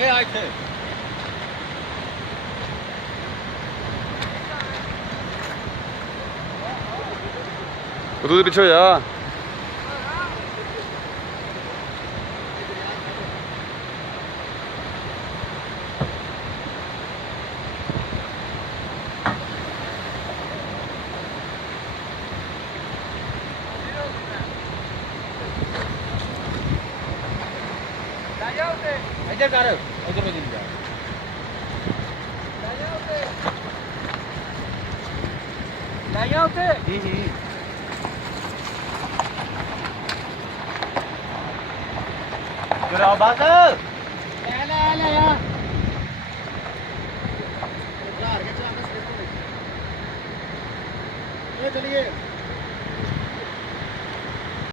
ਅੱਗੇ ਆ ਇੱਥੇ ਤੂੰ ਦੇ ਪਿੱਛੇ ਹੋ ਜਾ। ਇੱਧਰ ਕਰ ਇੱਧਰ ਨੂੰ ਜਾ ਲੈ ਜਾ ਉੱਤੇ ਜਰਾ ਬਸ ਲੈ ਆ ਇਹ ਚਲਿਏ